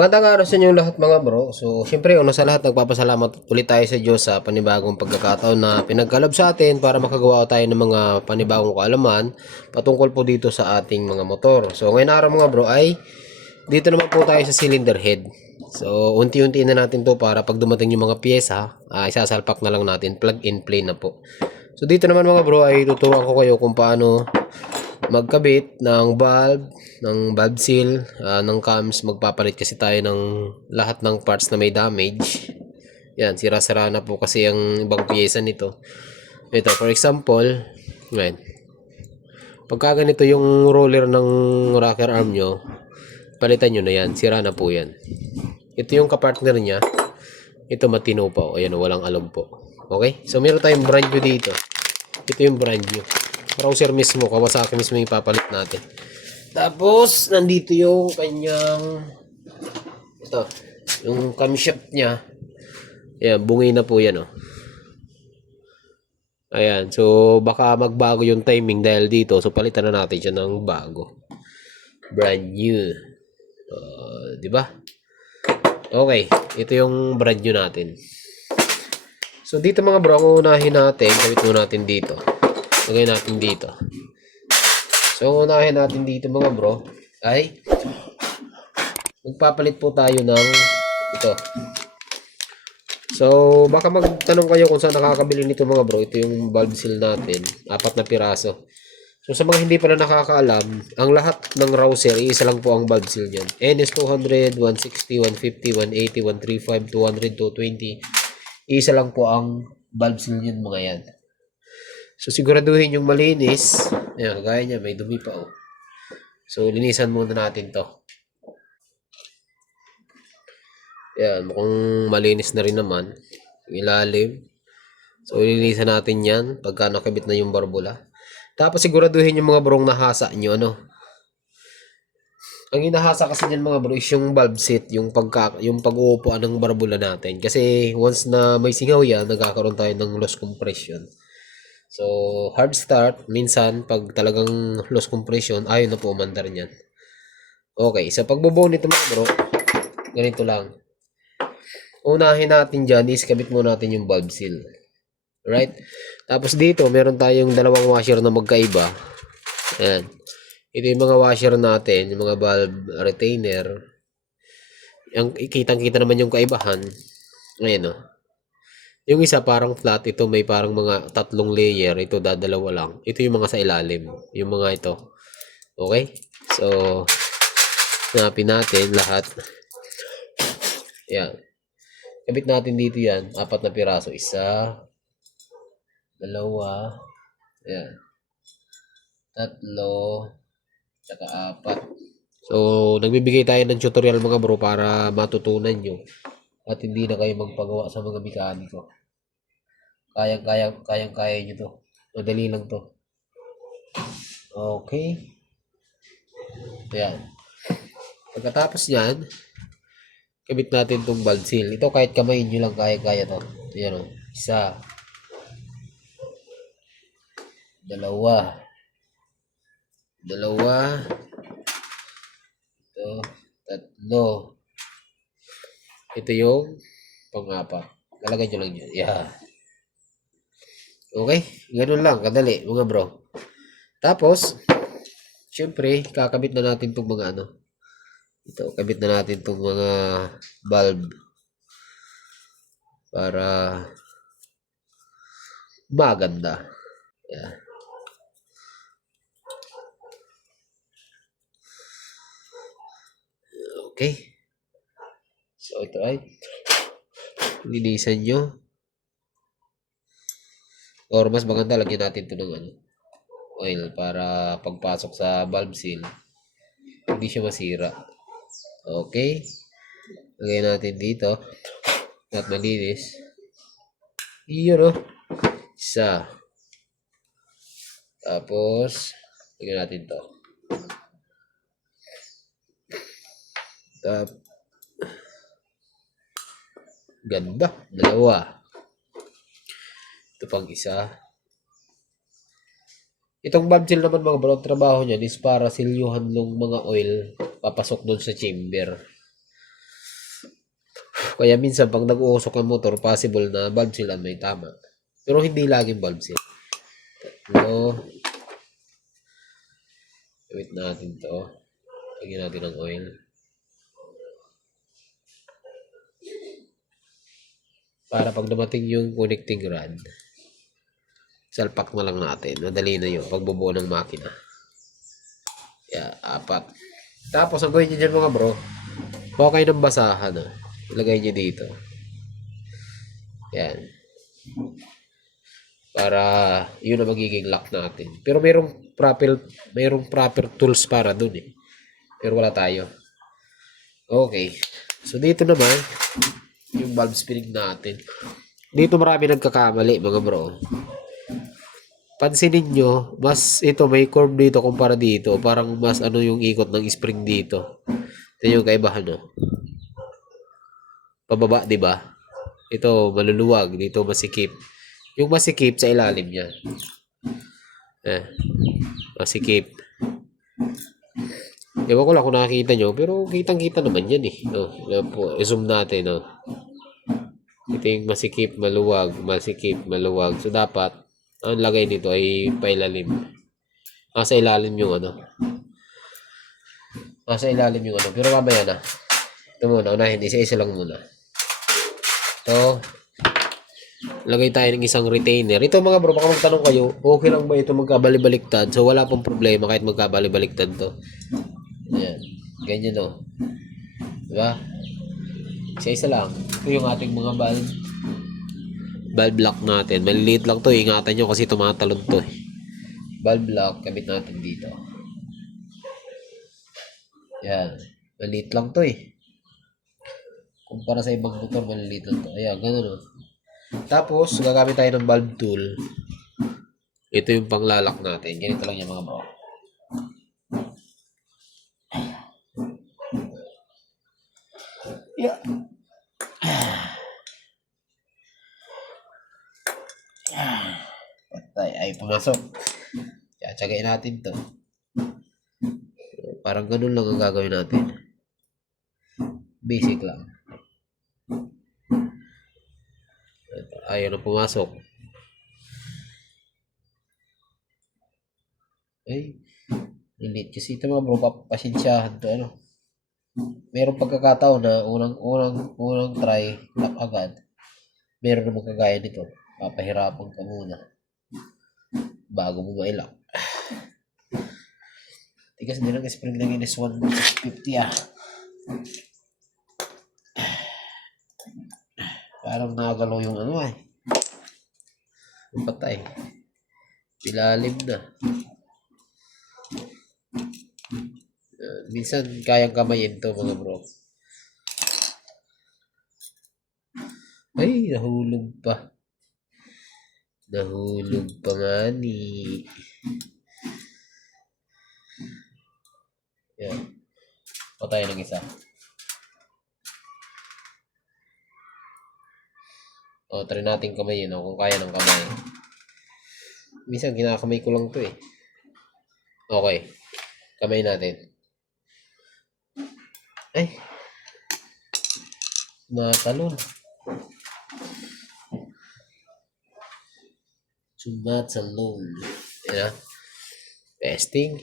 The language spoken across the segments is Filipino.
Magandang araw sa inyo lahat mga bro. So, syempre una sa lahat nagpapasalamat ulit tayo sa Diyos sa panibagong pagkakataon na pinagkaloob sa atin para makagawa tayo ng mga panibagong kaalaman patungkol po dito sa ating mga motor. So, ngayon araw mga bro ay dito naman po tayo sa cylinder head. So, unti-unti na natin to para pag dumating yung mga piyesa, isasalpak na lang natin, plug and play na po. So, dito naman mga bro ay tuturuan ko kayo kung paano magkabit ng valve seal, ng cams. Magpapalit kasi tayo ng lahat ng parts na may damage. Yan, sira-sira na po kasi ang ibang piyesa nito. Ito, for example, ngayon, pagka ganito yung roller ng rocker arm nyo, palitan nyo na yan, sira na po yan. Ito yung kapartner niya, ito matino pa, ayan, walang alog po. Okay, so meron tayong brand new dito. Ito yung brand new. Browser mismo, Kawasaki mismo yung ipapalit natin. Tapos, nandito yung kanyang ito, yung camshaft niya. Ayan, bungi na po yan, oh. Ayan, so baka magbago yung timing dahil dito. So, palitan na natin siya ng bago. Brand new. Di ba? Okay, ito yung brand new natin. So, dito mga bro, ang unahin natin, gawin mo natin dito. Lagay natin dito. So, unahin natin dito mga bro ay magpapalit po tayo ng ito. So, baka magtanong kayo kung saan nakakabili nito mga bro. Ito yung valve seal natin. 4 na piraso. So, sa mga hindi pa na nakakaalam, ang lahat ng Rouser, isa lang po ang valve seal niyan. NS200, 160, 150, 180, 135, 200, 220. Isa lang po ang valve seal niyan mga yan. So, siguraduhin yung malinis. Ayan, kagaya niya, may dumi pa, oh. So, linisan muna natin to. Ayan, mukhang malinis na rin naman. Yung ilalim. So, linisan natin yan pagka nakabit na yung barbula. Tapos, siguraduhin yung mga brong nahasa nyo, ano. Ang hinahasa kasi niyan mga bro is yung valve seat, yung pag-uupuan ng barbula natin. Kasi, once na may singaw yan, nagkakaroon tayo ng loss compression. So, hard start, minsan, pag talagang loss compression, ayaw na po umandar niyan. Okay, sa pagbubuo nito mga bro, ganito lang. Unahin natin dyan is kabit muna natin yung valve seal. Right? Tapos dito, meron tayong dalawang washer na magkaiba. Ayan. Ito yung mga washer natin, yung mga valve retainer. Yung kitang-kita naman yung kaibahan. Ayan o. Yung isa parang flat, ito may parang mga 3 layer, ito dadalawa lang. Ito yung mga sa ilalim, yung mga ito. Okay? So, hanapin natin lahat. Yan. Kabit natin dito yan, 4 na piraso. 1, 2, yan. 3, saka 4. So, nagbibigay tayo ng tutorial mga bro para matutunan nyo. At hindi na kayo magpagawa sa mga mekaniko. Kayang-kaya nyo to. Madali lang to. Okay. Ayan. Pagkatapos yan, kabit natin itong valve seal. Ito kahit kamay nyo lang kaya-kaya to. Ayan o. 1, 2, 2. Ito, 3. Ito yung pang-4. Lalagay nyo lang yun. Yeah. Okay? Ganun lang. Kadali, mga bro. Tapos, syempre, kakabit na natin itong mga ano. Ito, kabit na natin itong mga valve. Para maganda. Yeah. Okay. So, ito ay linisan nyo. Or mas maganda, lagyan natin ito ng ano, oil para pagpasok sa valve seal, hindi siya masira. Okay. Lagyan natin dito. At malinis. Iyon o. 1. Tapos, lagyan natin to. Ganda. 2. Ito pang 1. Itong valve seal naman mga bro, trabaho niyan is para silyuhan ng mga oil papasok doon sa chamber. Kaya minsan pag nag-uusok ang motor, possible na valve sila may tama. Pero hindi laging valve sila. So, gawit natin to. Lagyan natin ng oil. Para pag dumating yung connecting rod, salpak na lang natin. Madali na yung pagbubuo ng makina. Yeah, 4. Tapos, ang gawin nyo dyan mga bro, kuha kayo ng basahan. Ilagay nyo dito. Yan. Para yun ang magiging lock natin. Pero mayroong proper tools para dun eh. Pero wala tayo. Okay. So, dito naman, yung valve spring natin. Dito marami nagkakamali mga bro. Pansinin nyo, mas ito may curve dito kumpara dito. Parang mas ano yung ikot ng spring dito. Ito yung kaibahan no. Pababa, di ba? Ito maluluwag, dito masikip. Yung masikip sa ilalim niya. Masikip. Ewan ko lang kung nakakita nyo, pero kitang-kita naman yan eh. I-zoom natin, no. Ito yung masikip, maluwag, masikip, maluwag. So, dapat, ang lagay nito ay pailalim. Nasa ilalim yung ano. Nasa ilalim yung ano. Pero mamaya na. Ito muna, unahin. Isa-isa lang muna. So, lagay tayo ng isang retainer. Ito mga bro, baka magtanong kayo, okay lang ba ito magkabali-baliktad? So, wala pong problema kahit magkabali-baliktad to. Ayan. Ganyan o. Diba? Isa-isa lang. Ito yung ating mga valve lock natin. Maliliit lang to. Ingatan nyo kasi tumatalon to. Valve lock. Kabit natin dito. Yan. Maliit lang to eh. Kumpara sa ibang motor, maliliit lang to. Ayan, ganun o. Tapos, gagamit tayo ng valve tool. Ito yung panglalak natin. Ganito lang yung mga bro. Yeah. Patay. Ay, pumasok. Tsagain natin to. Parang ganun lang ang gagawin natin. Basic lang. Ayaw na pumasok. Ay, hindi. Kasi ito mga bro, papasensyahan to. Ano? Merong pagkakataon na unang try, tap agad. Meron naman kagaya nito. Papahirapan ka muna. Bago mo mailak. Tigas din ang spring ng NS1650 ah. Parang nagalaw yung ano eh. Patay. Ilalim na. Minsan kayang kamayin to mga bro. Ay, nahulog pa. Nahulog pa nga ni. Yan. Patay ng isa. O, try natin kamayin kung kaya ng kamay. Minsan kinakamay ko lang to eh. Okay. Kamay natin. Ay. Natalon. Sumatalon. Yan. Testing.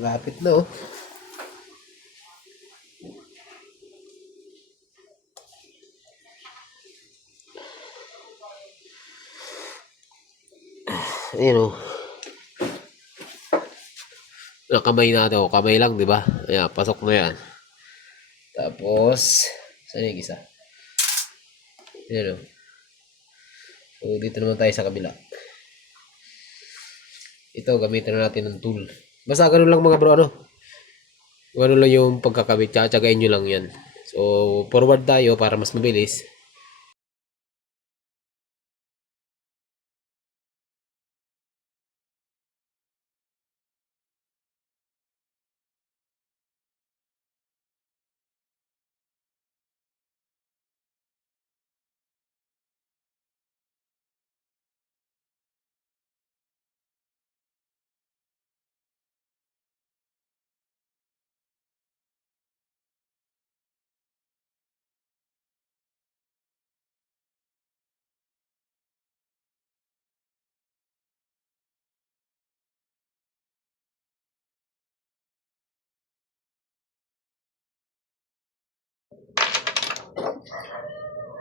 Malapit na oh. Ayan oh. Nakamay natin oh. Kamay lang, di ba? Ayan, pasok na yan. Tapos, saan yung isa? Ayan oh. So, dito naman tayo sa kabila. Ito, gamitin na natin ng tool. Basta ganun lang mga bro, ano? Ganun lang yung pagkakabit. Tsagain nyo lang yan. So, forward tayo para mas mabilis.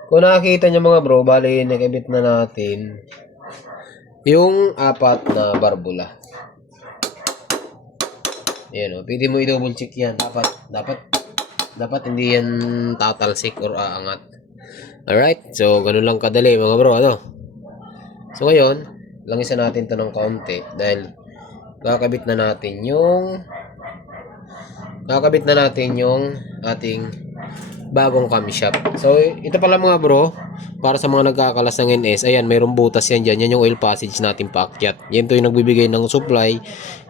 Kung nakikita nyo mga bro, bali nakabit na natin yung apat na barbula. Ayan o, pwede mo i-double check yan. Dapat hindi yan tatalsik or aangat. Alright, so ganun lang kadali mga bro, ano? So ngayon, langisan natin to ng kaunti dahil kakabit na natin yung ating bagong camshaft. So ito pala mga bro, para sa mga nagkakalas ng NS, ayan, mayroong butas yan dyan. Yan yung oil passage natin paakyat. Yan to yung nagbibigay ng supply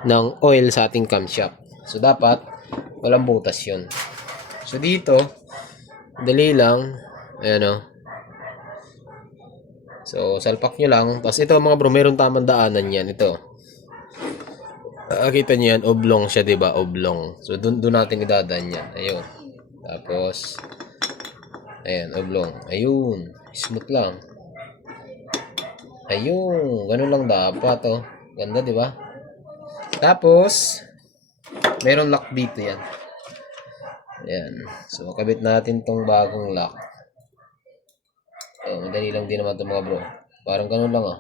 ng oil sa ating camshaft. So dapat walang butas yun. So dito, dali lang, ayan o. So salpak nyo lang. Tapos ito mga bro, mayroong tamang daanan yan. Ito. Kita nyo yan, oblong siya, diba? Oblong. So dun natin idadaan yan. Ayun. Tapos, ayan, oblong. Ayun. Smooth lang. Ayun. Ganun lang dapat, oh. Ganda, diba? Tapos, mayroong lock dito yan. Ayan. So, kabit natin tong bagong lock. Oh, madali lang din naman ito mga bro. Parang ganun lang, oh.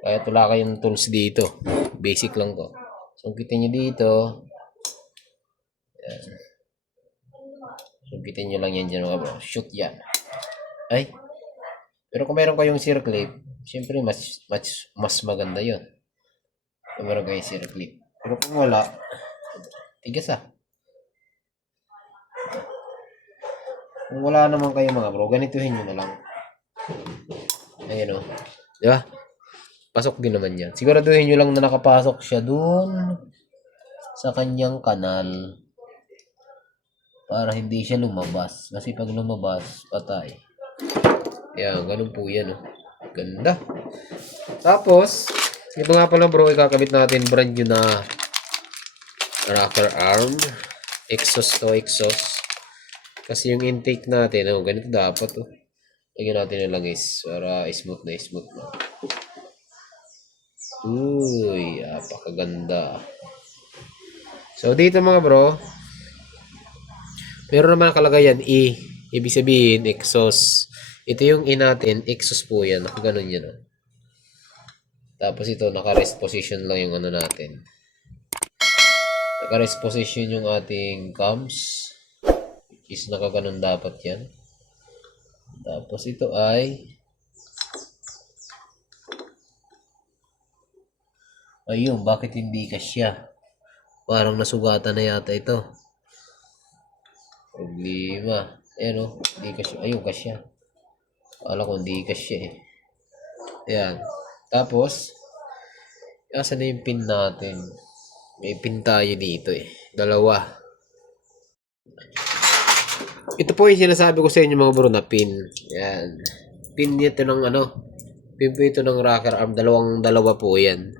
Kaya wala kayong tools dito. Basic lang to. So, kita nyo dito. Ayan. Sumpitin nyo lang yan dyan mga bro. Shoot yan. Ay. Pero kung meron kayong circlip, siyempre mas maganda yun. Kung meron kayong circlip. Pero kung wala, tigas ah. Kung wala naman kayo mga bro, ganituhin nyo na lang. Ayan o. Diba? Pasok din naman yan. Siguraduhin nyo lang na nakapasok siya dun sa kanyang kanal. Para hindi siya lumabas. Kasi pag lumabas, patay. Yan, ganun po yan. Oh. Ganda. Tapos, ito nga pala bro, ikakabit natin brand new na rocker arm. Exhaust to exhaust. Kasi yung intake natin, oh, ganito dapat. Oh. Lagyan natin yung langis para smooth na smooth na. Uy, apakaganda. So, dito mga bro, meron naman nakalagay yan, E. Ibig sabihin, exhaust. Ito yung E natin, exhaust po yan. Nakaganon yan. Oh. Tapos ito, naka-rest position lang yung ano natin. Naka-rest position yung ating cams. Which is nakaganon dapat yan. Tapos ito ay ayun, bakit hindi kasya? Parang nasugatan na yata ito. Problema. Ayan o, hindi kasya. Ayun, kasya. Akala ko hindi kasya eh. Ayan. Tapos, asan na yung pin natin? May pin tayo dito eh. Dalawa. Ito po yung sinasabi ko sa inyo mga bro na pin. Ayan. Pin dito ng ano. Pin po ito ng rocker arm. Dalawa po yan.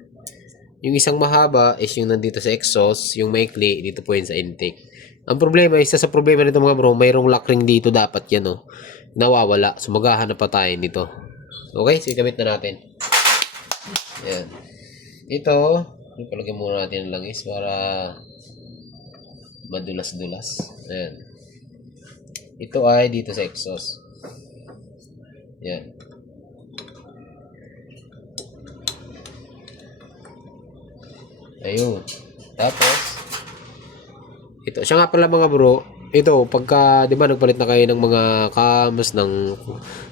Yung isang mahaba is yung nandito sa exhaust. Yung maikli, dito po yun sa intake. Ang problema, isa sa problema nito mga bro, mayroong lock ring dito dapat yan, oh. Nawawala. So, maghahanap pa tayo nito. Okay, so ikamit na natin. Ayan. Ito, palagyan muna natin ng langis para madulas-dulas. Ayan. Ito ay dito sa exhaust. Ayan. Ayun. Tapos, ito. Siya nga pala mga bro, ito, pagka, di ba, nagpalit na kayo ng mga cams, ng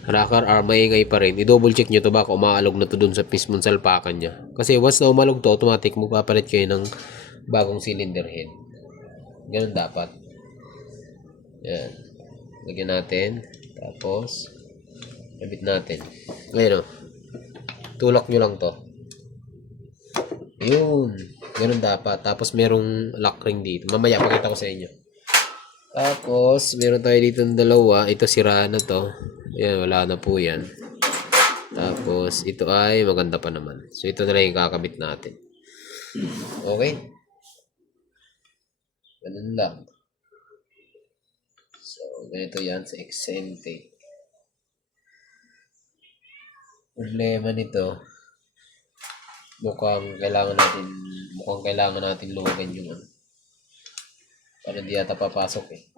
rocker arm, maingay pa rin, i-double check nyo to baka umaalog na to dun sa mismong salpakan niya. Kasi once na umalog to, automatic magpapalit kayo ng bagong cylinder head. Ganun dapat. Yan. Lagyan natin. Tapos, kabit natin. Ngayon, tulak nyo lang to. Yun. Ganun dapat. Tapos, merong lock ring dito. Mamaya, pakita ko sa inyo. Tapos, meron tayo dito ng dalawa. Ito, sira na to. Ayan, wala na po yan. Tapos, ito ay maganda pa naman. So, ito na lang yung kakabit natin. Okay? Ganun lang. So, ganito yan sa Exente. Problema nito, mukhang kailangan natin luwagan yung ano. Para di yata papasok eh.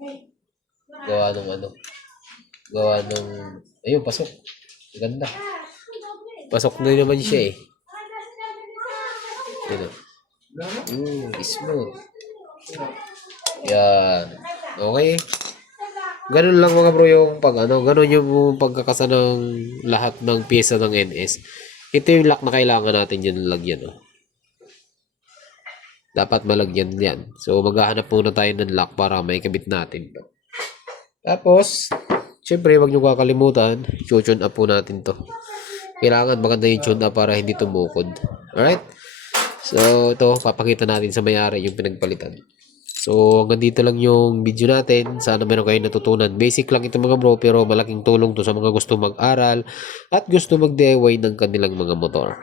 Gawa ng ano. Gawa ng, ayun, pasok. Ganda. Pasok na naman siya eh. Yun o. Smooth. Yan. Okay. Ganun lang mga bro yung ganun yung pagkakasa ng lahat ng pyesa ng NS. Ito yung lock na kailangan natin dyan lagyan. Oh. Dapat malagyan yan. So, maghahanap muna tayo ng lock para may kabit natin. Tapos, syempre, wag nyo kakalimutan, tune up po natin to. Kailangan maganda yung tune up para hindi tumukod. Alright? So, ito, papakita natin sa may-ari yung pinagpalitan. So, hanggang dito lang yung video natin. Sana meron kayong natutunan. Basic lang ito mga bro, pero malaking tulong to sa mga gusto mag-aral at gusto mag-DIY ng kanilang mga motor.